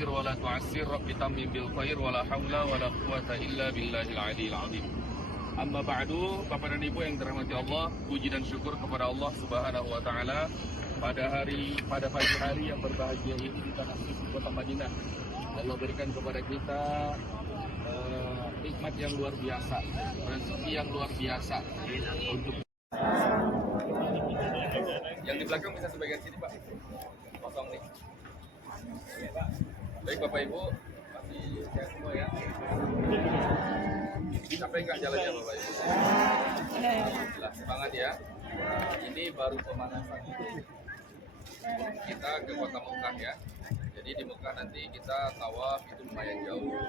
yassir wa la tu'assir, rabbi tammim bil khair wa la haula wa la quwata illa billahil aliyil azim. Amma ba'du, Bapak dan Ibu yang dirahmati Allah, puji dan syukur kepada Allah Subhanahu wa taala pada pagi hari yang berbahagia ini di tanah suci Kota Madinah. Allah berikan kepada kita nikmat yang luar biasa, rezeki yang luar biasa untuk yang di belakang bisa sebagian sini Pak, kosong nih. Baik Bapak Ibu, masih sehat semua ya. Capek nggak jalannya Bapak Ibu? Alhamdulillah, semangat ya. Ini baru pemanasan kita ke kota Mekah ya. Jadi di Mekah nanti kita tawaf itu lumayan jauh,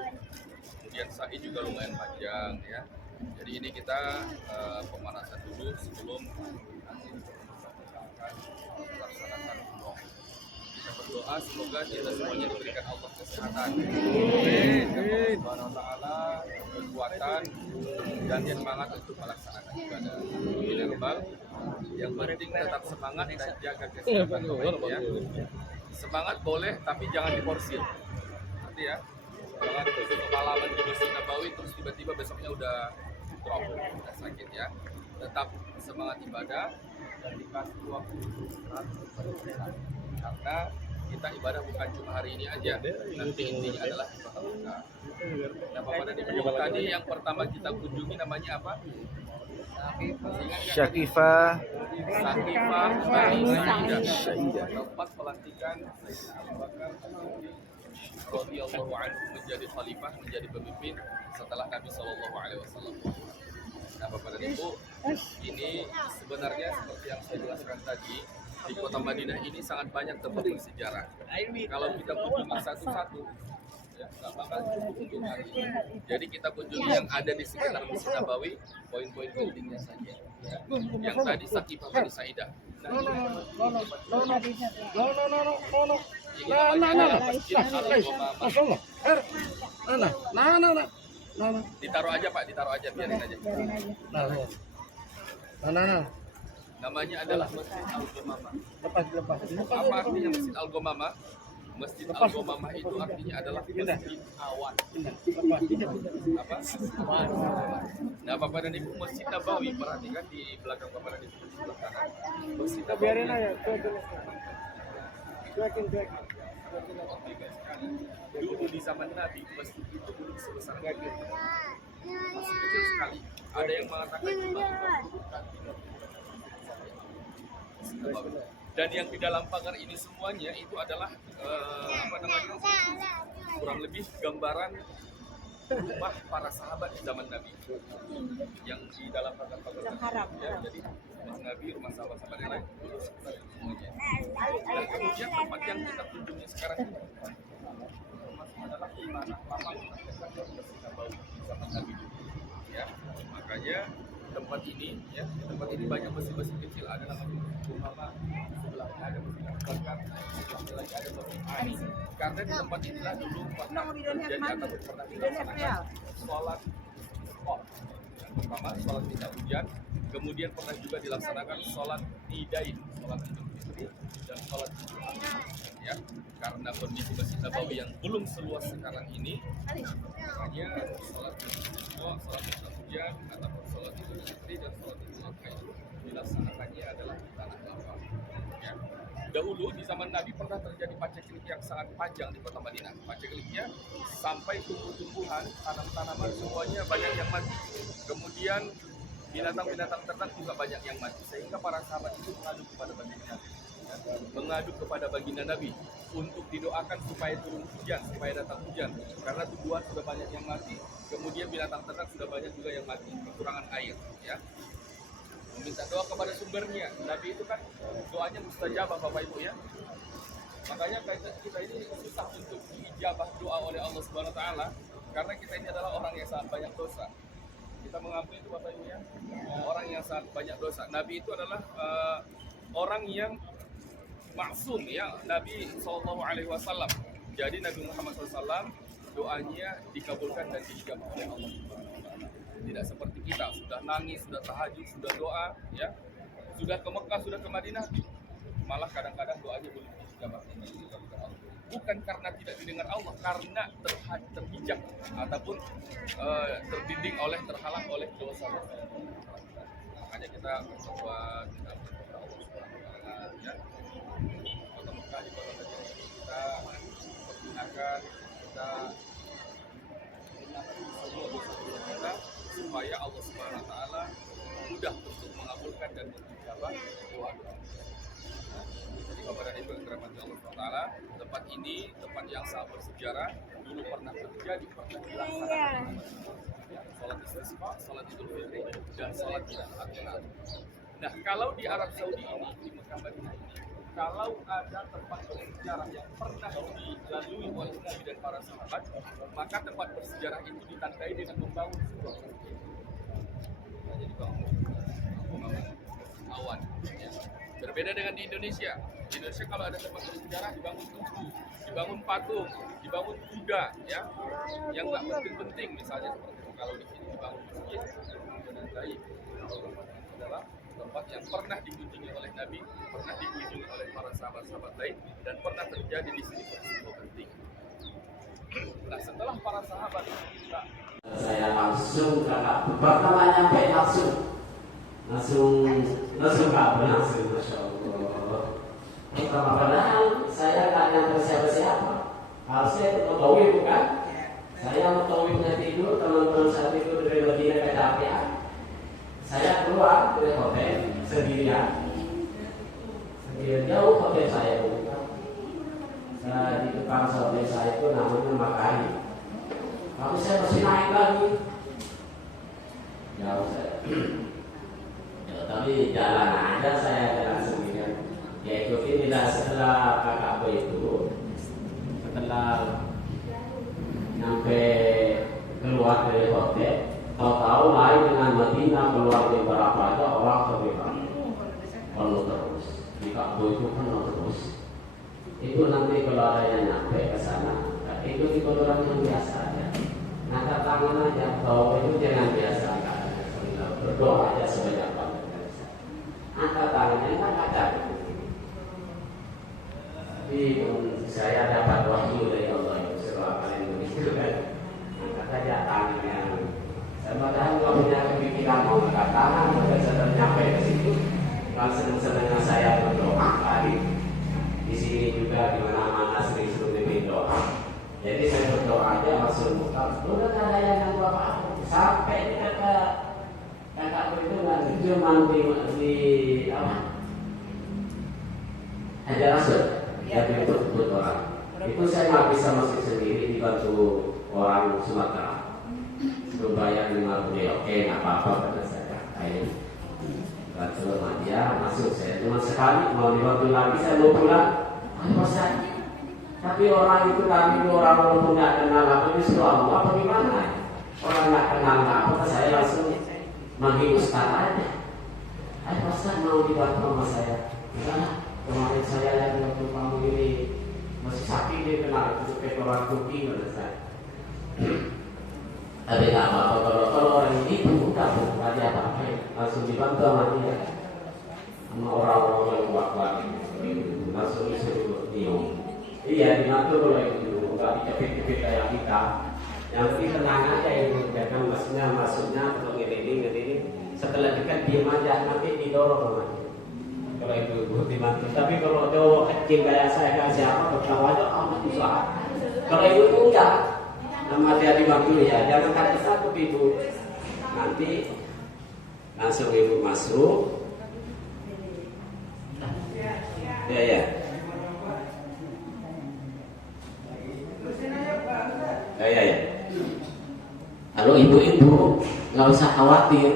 kemudian sa'i juga lumayan panjang ya. Jadi ini kita pemanasan dulu sebelum nanti melaksanakan umroh. Kita berdoa semoga kita semuanya diberikan Allah kesehatan, Subhanahu wa taala kekuatan dan semangat untuk melaksanakan ibadah. Ini kebal. Yang penting tetap semangat dan jaga kesehatan ya. Semangat boleh tapi jangan diporsir. Nanti ya. Jangan kepalawan di Masjid Nabawi terus tiba-tiba besoknya udah drop, udah sakit ya. Tetap semangat ibadah dan dikasih waktu karena kita ibadah bukan cuma hari ini aja, nanti intinya adalah di kota Mekah. Nah Bapak dan Ibu, tadi yang pertama kita kunjungi namanya apa? Syakifah Bani Sa'idah, tempat pelantikan Sayyidina Abu Bakar radhiyallahu anhu menjadi khalifah, menjadi pemimpin setelah Nabi Shallallahu Alaihi Wasallam. Nah Bapak dan Ibu, ini sebenarnya seperti yang saya jelaskan tadi, di kota Madinah ini sangat banyak tempat bersejarah. Kalau kita kunjungi satu-satu, ya, nggak bakal cukup untuk hari ini. Jadi kita kunjungi yang ada di sekitar Masjid Nabawi, poin-poin pentingnya saja. Ya. Yang tadi Sakifah Bani Sa'idah. Ditaruh aja Pak, ditaruh aja, biarin aja. Namanya adalah Masjid Al-Ghamamah. Apa artinya Masjid Al-Ghamamah? Masjid Al-Ghamamah itu artinya adalah masjid awan. Apa? Nah, Bapak dan Ibu, Masjid Nabawi, perhatikan di belakang Bapak dan Ibu di sebelah kanan. Masjid Nabawi. Biarin aja, cuekin. Dulu di zaman Nabi, masjid itu belum sebesar ini. Masih kecil sekali. Ada yang mengatakan cuma 50 bukan. Dan yang di dalam pagar ini semuanya itu adalah kurang lebih gambaran rumah para sahabat di zaman Nabi yang di dalam pagar-pagar ya, jadi rumah Nabi, rumah sahabat-sahabat yang lain dulu semuanya. Dan kemudian tempat yang kita kunjungi sekarang ini adalah tanah lapang di zaman Nabi ya. Makanya tempat ini ya, di tempat ini banyak masjid-masjid kecil, ada namanya Ghamamah, sebelahnya ada masjid Bakar, sebelahnya lagi ada masjid Ani. Karena di tempat inilah dulu pernah terjadi atau pernah dilaksanakan sholat Qor. Yang pertama sholat minta hujan, kemudian pernah juga dilaksanakan sholat Idain, sholat Idul Fitri dan sholat Idul Adha. Ya, karena kondisi Masjid Nabawi yang belum seluas sekarang ini, makanya sholat minta hujan ataupun sholat Idul Fitri dan sholat Idul Adha itu dilaksanakannya adalah di tanah lapang. Ya. Dahulu di zaman Nabi pernah terjadi paceklik yang sangat panjang di kota Madinah. Pacekliknya sampai tumbuh-tumbuhan, tanam-tanaman semuanya banyak yang mati. Kemudian binatang-binatang ternak juga banyak yang mati. Sehingga para sahabat itu mengadu kepada baginda Nabi. Mengadu kepada baginda Nabi untuk didoakan supaya turun hujan, supaya datang hujan. Karena tumbuhan sudah banyak yang mati. Kemudian binatang ternak sudah banyak juga yang mati, kekurangan air. Ya. Meminta doa kepada sumbernya. Nabi itu kan doanya mustajabah Bapak Ibu ya. Makanya kita ini susah untuk diijabah doa oleh Allah Subhanahu wa taala karena kita ini adalah orang yang sangat banyak dosa. Kita mengampuni itu Bapak Ibu ya. Orang yang sangat banyak dosa. Nabi itu adalah orang yang maksum ya, Nabi SAW. Jadi Nabi Muhammad SAW doanya dikabulkan dan diijabah oleh Allah Subhanahu wa taala. Tidak seperti kita, sudah nangis, sudah tahajud, sudah doa, ya, sudah ke Mekah, sudah ke Madinah, malah kadang-kadang doanya belum dijabah. bukan karena tidak didengar Allah, karena terhijab ataupun terbimbing terhalang oleh dosa. Makanya kita berbuat kita berdoa Allah Subhanahu wa taala ya. Kota Mekah di kota Madinah kita pergunakan kita semua dosa-dosa kita supaya Allah Subhanahu wa taala mudah untuk mengabulkan dan menjawab doa-doa. Jadi kepada itu yang dirahmati Allah SWT, tempat ini tempat yang sangat bersejarah, dulu pernah terjadi, pernah dilaksanakan sholat istisqa, sholat idul fitri, dan sholat idul adha. Nah, kalau di Arab Saudi ini, di Mekah Madinah ini, kalau ada tempat bersejarah yang pernah dilalui oleh Nabi dan para sahabat, maka tempat bersejarah itu ditandai dengan membangun sebuah masjid. Nah, jadi bangun awan. Ya. Berbeda dengan di Indonesia. Di Indonesia kalau ada tempat bersejarah dibangun tugu, dibangun patung, dibangun kuda, ya, yang nggak penting-penting, misalnya seperti itu. Kalau di sini dibangun masjid, menandai adalah tempat yang pernah dikunjungi oleh Nabi, pernah dikunjungi oleh para sahabat-sahabat lain, dan pernah terjadi di sini peristiwa penting. Nah, setelah para sahabat saya langsung pertama nyampe langsung langsung Masya Allah. Pertama padahal saya nggak nyampe siapa-siapa, harusnya itu mengetahui bukan? Saya mengetahui tidur, teman-teman saya tidur dari Madinah ke Dapian. Saya keluar dari hotel sendirian jauh hotel saya bukan. Di depan hotel saya itu namanya Makari. Lalu saya masih naik lagi. Jauh saya. Tapi jalan aja, saya jalan sendirian. Ya inilah setelah kakakku itu, setelah sampai keluar dari hotel, tahu-tahu lain dengan Madinah, keluar dari berapa aja orang terlibat penuh terus. Di kakakku itu penuh terus. Itu nanti kalau ada yang nyampe ke sana, itu di orang yang biasa aja. Angkat tangan aja, tahu itu jangan biasa, berdoa aja sebanyak banyak. Angkat tangannya kan ada. Tapi saya dapat wahyu dari Allah itu setelah kalian begitu kan. Angkat aja tangannya. Saya padahal nggak punya kepikiran mau angkat tangan, maka saya nyampe ke situ. Langsung senangnya saya berdoa kali. Di sini juga di mana-mana sering-sering dibimbing doa. Jadi saya berdoa aja masuk muka. Udah nggak ada yang ganggu apa-apa. Sampai kakakku itu nggak cuma di apa? Hajar Aswad. Ya ikut orang. Itu saya nggak bisa masuk sendiri, dibantu orang Sumatera. Suruh bayar 5.000. Oke, nggak apa-apa kata saya. Ayo. Bantu sama dia masuk. Saya cuma sekali mau dibantu lagi saya mau pulang. Apa saya? Tapi orang itu kami orang walaupun nggak kenal apa ini suruh apa gimana? Orang nggak kenal apa saya langsung manggil Ustaz aja. Ayo Ustaz mau dibantu sama saya. Enggak, kemarin saya lihat waktu kamu ini masih sakit dia kenal itu kayak orang Turki pada saya. Tapi nggak apa-apa kalau orang ini bukan ada apa-apa langsung dibantu sama dia. Sama orang-orang yang kuat-kuat itu langsung disuruh diom. Iya, diatur oleh itu, nggak dikepit-kepit kayak kita. Yang penting tenang aja itu, karena maksudnya untuk ngeliling. Setelah dekat diam aja, nanti didorong aja. Kalau itu dibantu. Tapi kalau cowok kecil kayak saya kasih apa, bertawa aja, susah. Kalau itu enggak, nama dia dibantu ya, jangan kata satu ibu. Nanti langsung ibu masuk. Ya. Ya. Kalau ibu-ibu nggak usah khawatir,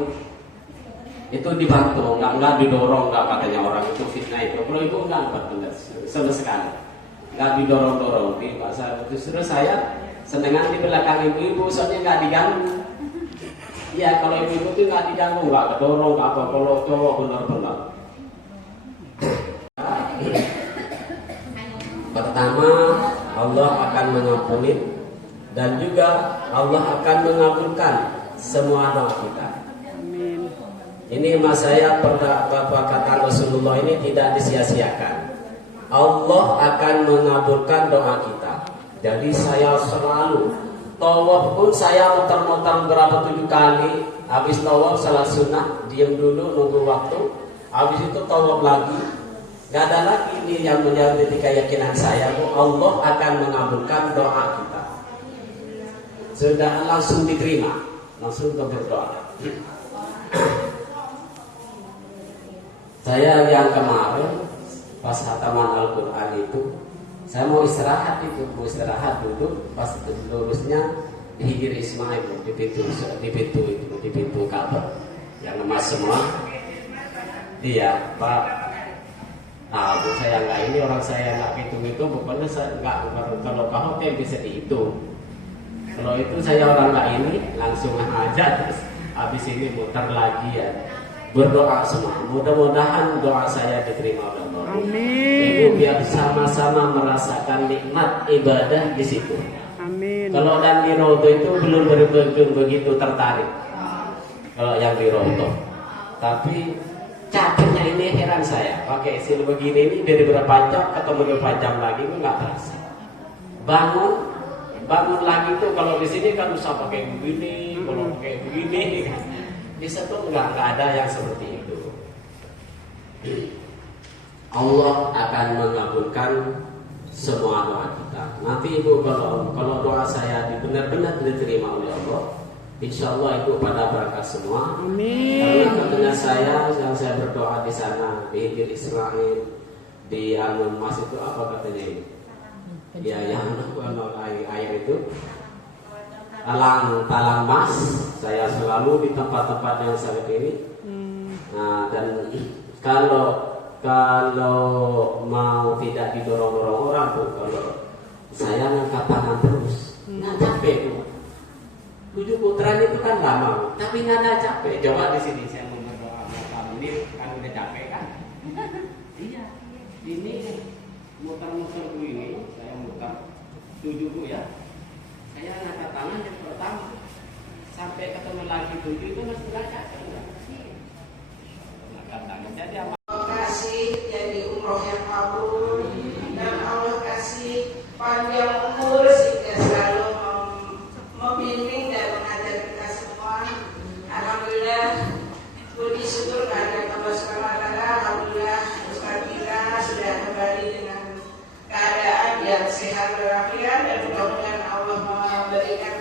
itu dibantu, nggak didorong, nggak katanya orang itu fitnah itu. Kalau ibu nggak sama sekali, nggak didorong-dorong. Justru saya senengan di belakang ibu-ibu, soalnya nggak diganggu. Ya kalau ibu-ibu itu nggak diganggu, nggak kedorong, nggak apa. Kalau cowok benar-benar. Pertama, Allah akan mengampuni dan juga Allah akan mengabulkan semua doa kita. Amin. Ini mas saya perkataan Rasulullah ini tidak disia-siakan. Allah akan mengabulkan doa kita. Jadi saya selalu tawaf pun saya muter-muter berapa 7 kali. Habis tawaf salat sunnah, diam dulu nunggu waktu. Habis itu tawaf lagi. Gak ada lagi ini yang menjadi keyakinan saya, Allah akan mengabulkan doa kita. Sudah langsung diterima, langsung berdoa. Saya yang kemarin pas khataman Al-Quran itu, saya mau istirahat dulu. Pas lulusnya di Hijri Ismail di pintu Ka'bah yang emas semua. Dia Pak, saya nggak ini orang saya nggak hitung itu, pokoknya saya nggak, kalau kau bisa dihitung. Kalau itu saya orang nggak ini langsung aja, terus habis ini muter lagi ya. Berdoa semua, mudah-mudahan doa saya diterima oleh Allah. Amin. Ibu biar sama-sama merasakan nikmat ibadah di situ. Amin. Kalau yang di Rodo itu belum begitu tertarik. Kalau yang di Rodo, tapi capeknya ini heran saya. Pakai sil begini ini dari berapa jam ketemu berapa jam lagi itu nggak terasa. Bangun lagi tuh kalau di sini kan usah pakai begini, kalau pakai begini kan. Bisa tuh nggak ada yang seperti itu. Allah akan mengabulkan semua doa kita. Nanti ibu kalau doa saya benar-benar diterima oleh Allah, insya Allah ibu pada berangkat semua. Amin. Karena tentunya saya yang saya berdoa di sana di Hijri Ismail di Anun Mas itu apa katanya ini? Ya yang air itu. Talang Mas, saya selalu di tempat-tempat yang sangat ini. Nah, dan kalau mau tidak didorong-dorong orang tuh, kalau saya ngangkat tangan terus, nggak capek tuh. 7 putaran itu kan lama, tapi nggak ada capek. Coba di sini saya mau berdoa kamu ini kan udah capek kan? Iya, ini muter-muter begini, saya muter 7 ya. Saya ngangkat tangan yang pertama sampai ketemu lagi 7 itu masih nggak capek. Ngangkat tangan jadi apa? Kasih jadi umroh yang kabul dan Allah kasih panjang umur sehingga selalu membimbing dan mengajar kita semua. Alhamdulillah, puji syukur kehadirat Allah SWT. Alhamdulillah, Ustaz kita sudah kembali dengan keadaan yang sehat walafiat dan mudah-mudahan Allah memberikan